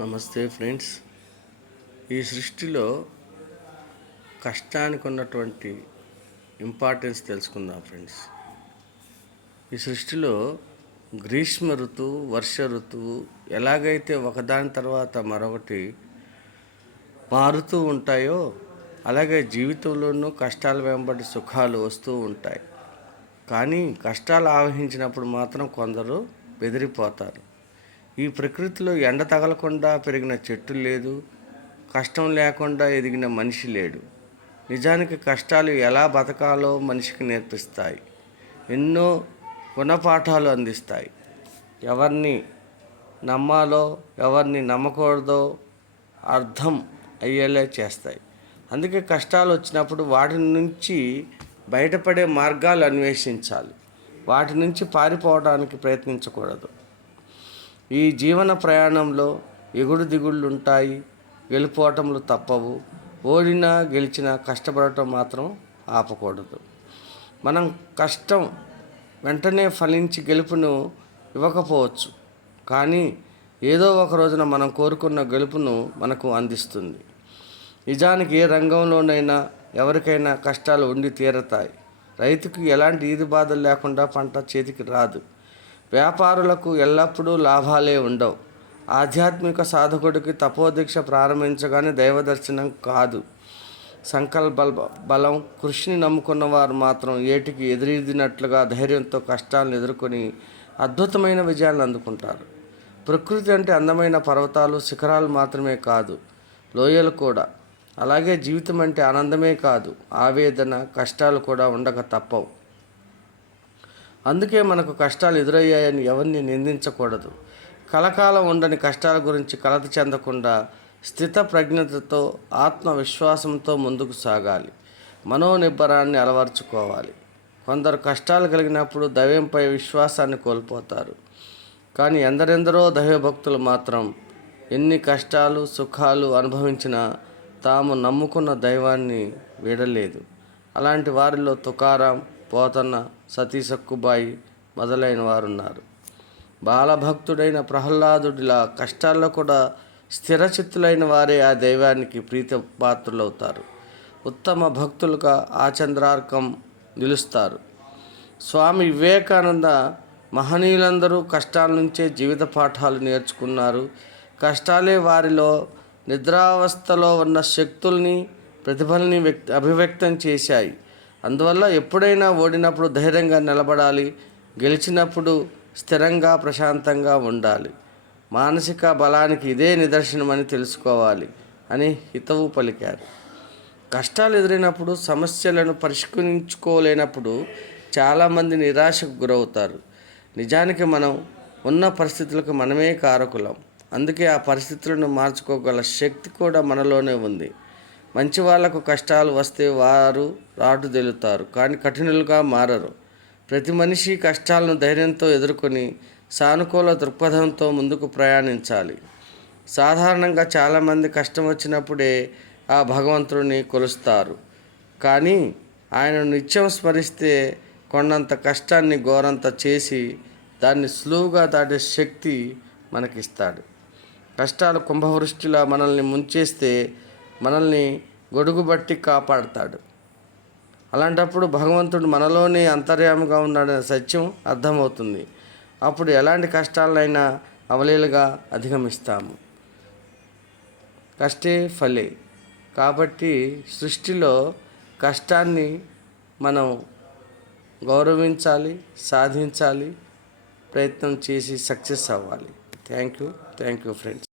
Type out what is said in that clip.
నమస్తే ఫ్రెండ్స్. ఈ సృష్టిలో కష్టానికి ఉన్నటువంటి ఇంపార్టెన్స్ తెలుసుకుందాం ఫ్రెండ్స్. ఈ సృష్టిలో గ్రీష్మ ఋతువు, వర్ష ఋతువు ఎలాగైతే ఒకదాని తర్వాత మరొకటి మారుతూ ఉంటాయో అలాగే జీవితంలోనూ కష్టాల వెంబడి సుఖాలు వస్తూ ఉంటాయి. కానీ కష్టాలు ఆవహించినప్పుడు మాత్రం కొందరు బెదిరిపోతారు. ఈ ప్రకృతిలో ఎండ తగలకుండా పెరిగిన చెట్టు లేదు, కష్టం లేకుండా ఎదిగిన మనిషి లేడు. నిజానికి కష్టాలు ఎలా బతకాలో మనిషికి నేర్పిస్తాయి, ఎన్నో గుణపాఠాలు అందిస్తాయి. ఎవరిని నమ్మాలో ఎవరిని నమ్మకూడదో అర్థం అయ్యేలా చేస్తాయి. అందుకే కష్టాలు వచ్చినప్పుడు వాటి నుంచి బయటపడే మార్గాలు అన్వేషించాలి, వాటి నుంచి పారిపోవడానికి ప్రయత్నించకూడదు. ఈ జీవన ప్రయాణంలో ఎగుడు దిగుళ్ళు ఉంటాయి, గెలుపోవటములు తప్పవు. ఓడినా గెలిచినా కష్టపడటం మాత్రం ఆపకూడదు. మనం కష్టం వెంటనే ఫలించి గెలుపును ఇవ్వకపోవచ్చు, కానీ ఏదో ఒక రోజున మనం కోరుకున్న గెలుపును మనకు అందిస్తుంది. నిజానికి ఏ రంగంలోనైనా ఎవరికైనా కష్టాలు ఉండి తీరతాయి. రైతుకు ఎలాంటి ఈది బాధలు లేకుండా పంట చేతికి రాదు. వ్యాపారులకు ఎల్లప్పుడూ లాభాలే ఉండవు. ఆధ్యాత్మిక సాధకుడికి తపోదీక్ష ప్రారంభించగానే దైవదర్శనం కాదు, సంకల్ప బలం. కృషిని నమ్ముకున్న వారు మాత్రం ఏటికి ఎదురీదినట్లుగా ధైర్యంతో కష్టాలను ఎదుర్కొని అద్భుతమైన విజయాలను అందుకుంటారు. ప్రకృతి అంటే అందమైన పర్వతాలు, శిఖరాలు మాత్రమే కాదు, లోయలు కూడా. అలాగే జీవితం అంటే ఆనందమే కాదు, ఆవేదన, కష్టాలు కూడా ఉండక తప్పవు. అందుకే మనకు కష్టాలు ఎదురయ్యాయని ఎవరిని నిందించకూడదు. కలకాలం ఉండని కష్టాల గురించి కలత చెందకుండా స్థిత ప్రజ్ఞతతో, ఆత్మవిశ్వాసంతో ముందుకు సాగాలి. మనోనిబ్బరాన్ని అలవర్చుకోవాలి. కొందరు కష్టాలు కలిగినప్పుడు దైవంపై విశ్వాసాన్ని కోల్పోతారు. కానీ ఎందరెందరో దైవభక్తులు మాత్రం ఎన్ని కష్టాలు, సుఖాలు అనుభవించినా తాము నమ్ముకున్న దైవాన్ని వీడలేదు. అలాంటి వారిలో తుకారాం, పోతన్న, సతీ సక్కుబాయి మొదలైన వారున్నారు. బాలభక్తుడైన ప్రహ్లాదుడిలా కష్టాల్లో కూడా స్థిరచిత్తులైన వారే ఆ దైవానికి ప్రీతిపాత్రులవుతారు. ఉత్తమ భక్తులుగా ఆచంద్రార్కం నిలుస్తారు. స్వామి వివేకానంద మహనీయులందరూ కష్టాల నుంచే జీవిత పాఠాలు నేర్చుకున్నారు. కష్టాలే వారిలో నిద్రావస్థలో ఉన్న శక్తుల్ని, ప్రతిభల్ని అభివ్యక్తం చేశాయి. అందువల్ల ఎప్పుడైనా ఓడినప్పుడు ధైర్యంగా నిలబడాలి, గెలిచినప్పుడు స్థిరంగా ప్రశాంతంగా ఉండాలి. మానసిక బలానికి ఇదే నిదర్శనమని తెలుసుకోవాలి అని హితవు పలికారు. కష్టాలు ఎదురైనప్పుడు, సమస్యలను పరిష్కరించుకోలేనప్పుడు చాలామంది నిరాశకు గురవుతారు. నిజానికి మనం ఉన్న పరిస్థితులకు మనమే కారకులం. అందుకే ఆ పరిస్థితులను మార్చుకోగల శక్తి కూడా మనలోనే ఉంది. మంచి వాళ్లకు కష్టాలు వస్తే వారు రాటుదేలుతారు, కానీ కఠినులుగా మారరు. ప్రతి మనిషి కష్టాలను ధైర్యంతో ఎదుర్కొని సానుకూల దృక్పథంతో ముందుకు ప్రయాణించాలి. సాధారణంగా చాలామంది కష్టం వచ్చినప్పుడే ఆ భగవంతుడిని కొలుస్తారు, కానీ ఆయనను నిత్యం స్మరిస్తే కొండంత కష్టాన్ని ఘోరంత చేసి దాన్ని సులువుగా దాటే శక్తి మనకిస్తాడు. కష్టాలు కుంభవృష్టిలా మనల్ని ముంచేస్తే మనల్ని గొడుగుబట్టి కాపాడతాడు. అలాంటప్పుడు భగవంతుడు మనలోనే అంతర్యామిగా ఉన్నాడనే సత్యం అర్థమవుతుంది. అప్పుడు ఎలాంటి కష్టాలైనా అవలీలగా అధిగమిస్తాము. కష్టే ఫలే. కాబట్టి సృష్టిలో కష్టాన్ని మనం గౌరవించాలి, సాధించాలి, ప్రయత్నం చేసి సక్సెస్ అవ్వాలి. Thank you friends.